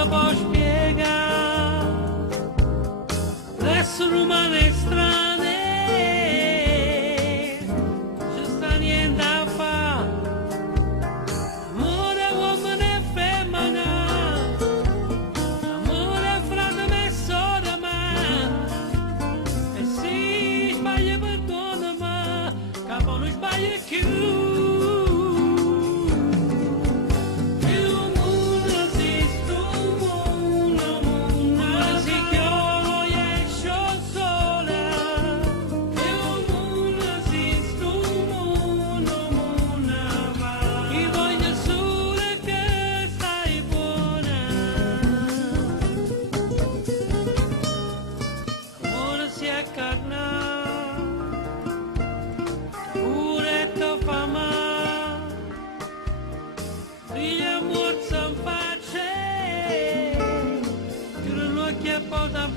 si può spiegare, l'essere umano è strano, ci sta niente a fare, amore uomo e femmina, amore frate messo da me, e si sbaglia perdonami, capo non sbaglia più. Che porta